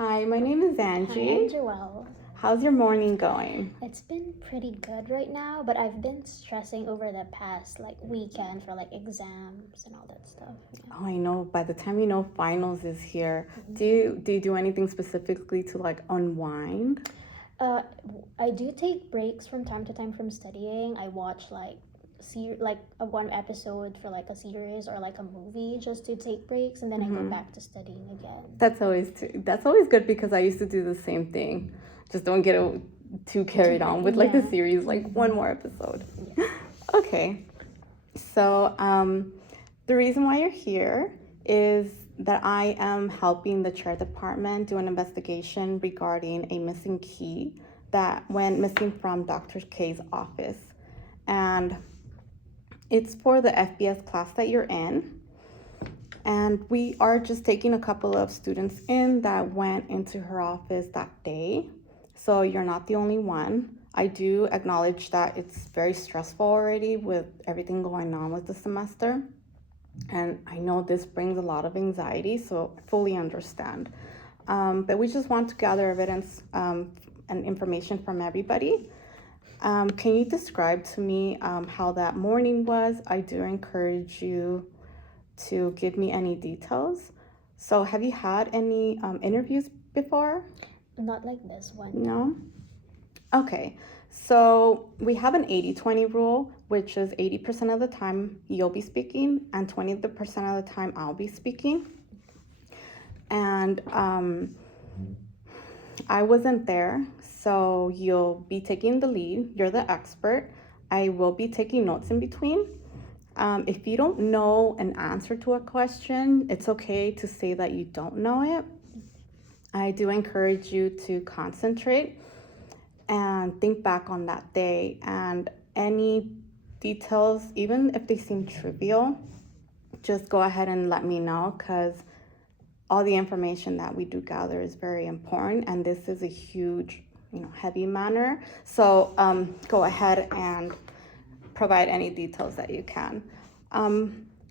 Hi, my name is Hi, I'm Angie. Joelle. How's your morning going? It's been pretty good right now, but I've been stressing over the past weekend for exams and all that stuff. Oh, I know by the time you know finals is here, do Yeah. you do anything specifically to like unwind? Uh, I do take breaks from time to time from studying. I watch a one episode for a series or a movie just to take breaks, and then I go Hmm. back to studying again. That's always good because I used to do the same thing. Just don't get too carried on with like the Yeah. series, like one more episode. Yeah. Okay, so the reason why you're here is that I am helping the chair department do an investigation regarding a missing key that went missing from Dr. K's office. And it's for the FBS class that you're in. And we are just taking a couple of students in that went into her office that day. So you're not the only one. I do acknowledge that it's very stressful already with everything going on with the semester. And I know this brings a lot of anxiety, so I fully understand. But we just want to gather evidence and information from everybody. Can you describe to me how that morning was? I do encourage you to give me any details. So, have you had any interviews before? Not like this one, no. No? Okay. So, we have an 80-20 rule, which is 80% of the time you'll be speaking, and 20% of the time I'll be speaking. And I wasn't there, so you'll be taking the lead. You're the expert. I will be taking notes in between. If you don't know an answer to a question, it's okay to say that you don't know it. I do encourage you to concentrate and think back on that day and any details, even if they seem trivial, just go ahead and let me know because all the information that we do gather is very important and this is a huge, heavy matter. So go ahead and provide any details that you can.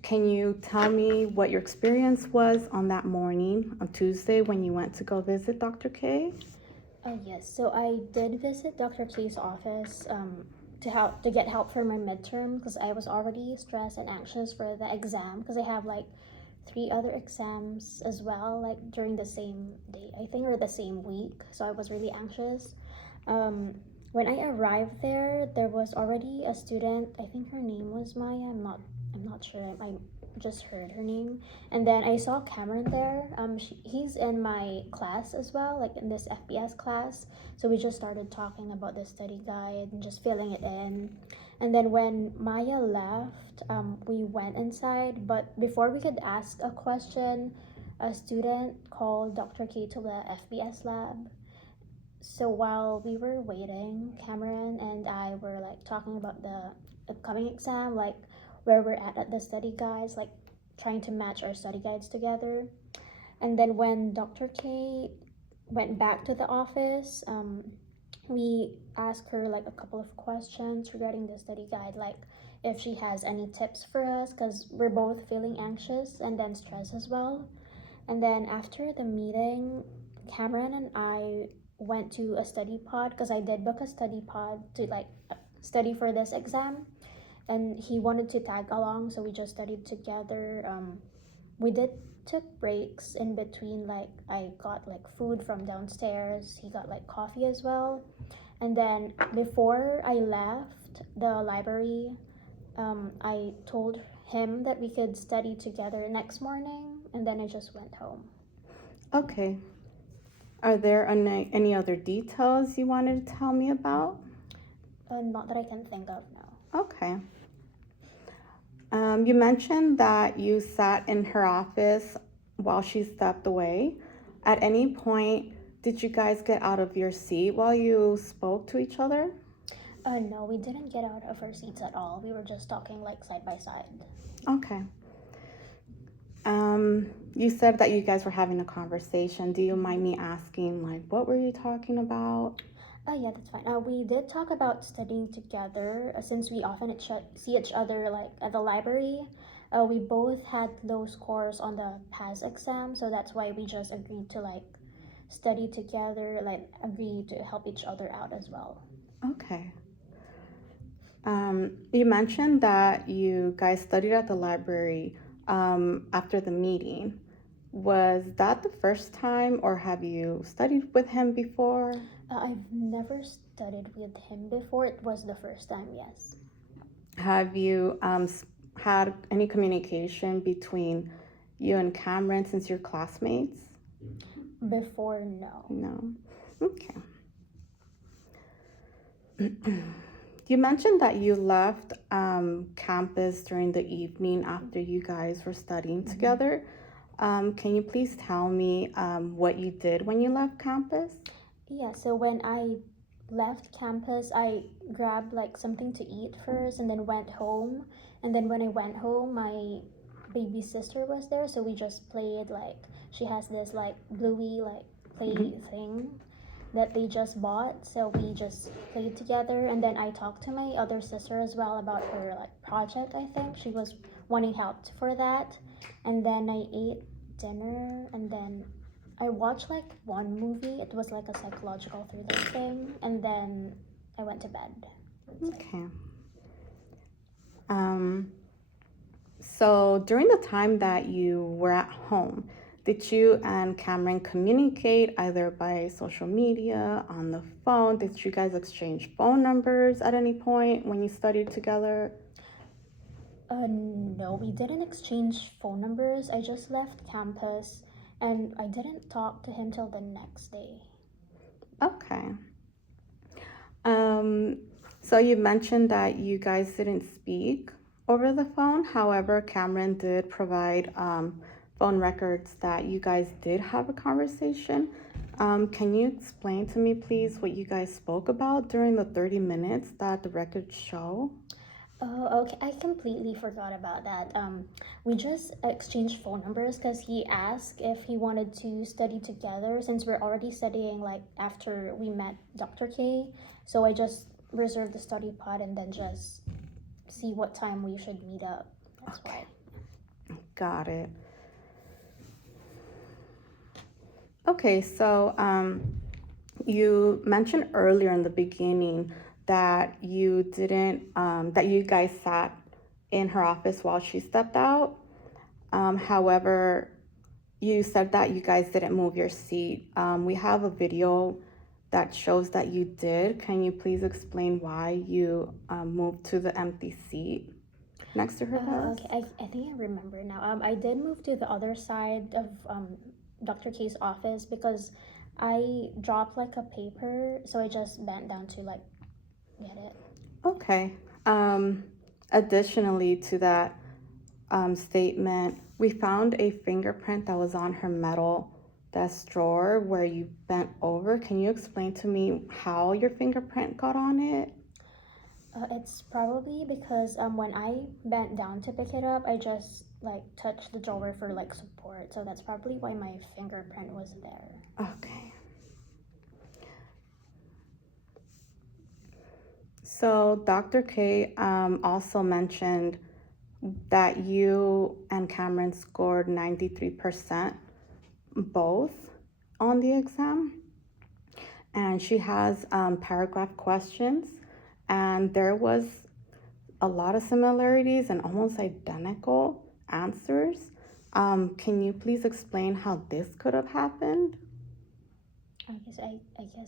Can you tell me what your experience was on that morning on Tuesday when you went to go visit Dr. K? Oh yes, so I did visit Dr. K's office to get help for my midterm because I was already stressed and anxious for the exam because I have three other exams as well during the same day I think or the same week. So I was really anxious. Um, when I arrived there, there was already a student. I think her name was Maya. I'm not sure. I just heard her name. And then I saw Cameron there. He's in my class as well, like in this FBS class. So we just started talking about the study guide and just filling it in. And then when Maya left, we went inside. But before we could ask a question, a student called Dr. K to the FBS lab. So while we were waiting, Cameron and I were talking about the upcoming exam, where we're at the study guides, trying to match our study guides together. And then when Dr. K went back to the office, we asked her a couple of questions regarding the study guide, like if she has any tips for us, because we're both feeling anxious and then stressed as well. And then after the meeting, Cameron and I went to a study pod because I did book a study pod to study for this exam, and he wanted to tag along, so we just studied together. We did took breaks in between. I got food from downstairs. He got coffee as well, and then before I left the library, I told him that we could study together next morning, and then I just went home. Okay. Are there any other details you wanted to tell me about? Not that I can think of now. Okay. You mentioned that you sat in her office while she stepped away. At any point, did you guys get out of your seat while you spoke to each other? No, we didn't get out of our seats at all. We were just talking side by side. Okay. You said that you guys were having a conversation. Do you mind me asking, what were you talking about? Oh, yeah, that's fine. We did talk about studying together since we often see each other at the library. We both had low scores on the PAS exam, so that's why we just agreed to study together, like agree to help each other out as well. Okay. You mentioned that you guys studied at the library after the meeting. Was that the first time, or have you studied with him before? I've never studied with him before. It was the first time, yes. Have you had any communication between you and Cameron since you're classmates? Before, no. No. Okay. You mentioned that you left campus during the evening after you guys were studying together. Can you please tell me what you did when you left campus? Yeah, so when I left campus, I grabbed like something to eat first and then went home. And then when I went home, my baby sister was there, so we just played like she has this like bluey like play thing that they just bought, so we just played together. And then I talked to my other sister as well about her like project. I think she was wanting help for that. And then I ate dinner, and then I watched like one movie. It was like a psychological thriller thing, and then I went to bed. Okay. Um, so during the time that you were at home, did you and Cameron communicate either by social media, on the phone? Did you guys exchange phone numbers at any point when you studied together? No, we didn't exchange phone numbers. I just left campus and I didn't talk to him till the next day. Okay. Um, so you mentioned that you guys didn't speak over the phone. However, Cameron did provide phone records that you guys did have a conversation. Can you explain to me, please, what you guys spoke about during the 30 minutes that the records show? Oh, okay. I completely forgot about that. We just exchanged phone numbers because he asked if he wanted to study together since we're already studying like after we met Dr. K. So I just reserved the study pod and then just see what time we should meet up. That's Okay, why. got it. Okay, so you mentioned earlier in the beginning that you didn't, that you guys sat in her office while she stepped out. However, you said that you guys didn't move your seat. We have a video that shows that you did. Can you please explain why you moved to the empty seat next to her desk? Okay, I think I remember now. I did move to the other side of Dr. K's office because I dropped like a paper, so I just bent down to like get it. Okay. Um, Additionally to that statement, we found a fingerprint that was on her metal desk drawer where you bent over. Can you explain to me how your fingerprint got on it? It's probably because when I bent down to pick it up, I just like touched the drawer for like support, so that's probably why my fingerprint was there. Okay. So Dr. K also mentioned that you and Cameron scored 93% both on the exam. And she has paragraph questions, and there was a lot of similarities and almost identical answers. Can you please explain how this could have happened? I guess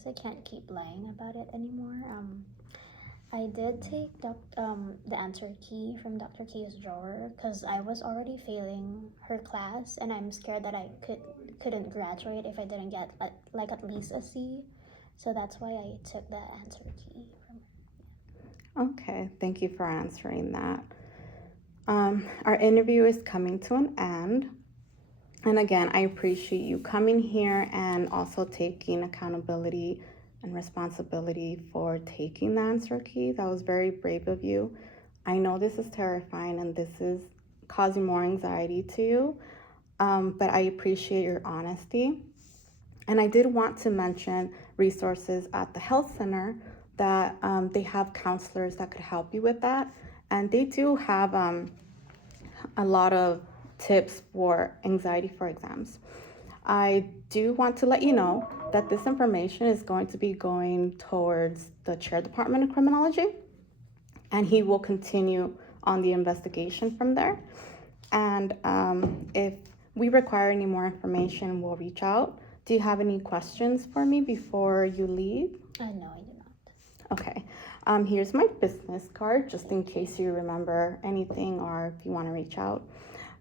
I can't keep lying about it anymore. I did take the answer key from Dr. K's drawer because I was already failing her class, and I'm scared that I couldn't graduate if I didn't get like at least a C. So that's why I took the answer key from her. Okay, thank you for answering that. Our interview is coming to an end. And again, I appreciate you coming here and also taking accountability and responsibility for taking the answer key. That was very brave of you. I know this is terrifying and this is causing more anxiety to you, but I appreciate your honesty. And I did want to mention resources at the health center that they have counselors that could help you with that. And they do have a lot of tips for anxiety for exams. I do want to let you know that this information is going to be going towards the chair department of criminology, and he will continue on the investigation from there. And if we require any more information, we'll reach out. Do you have any questions for me before you leave? No, I do not. Okay. Here's my business card, just in case you remember anything or if you want to reach out.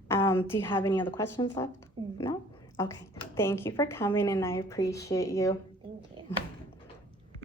Do you have any other questions left? No? Okay. Thank you for coming, and I appreciate you.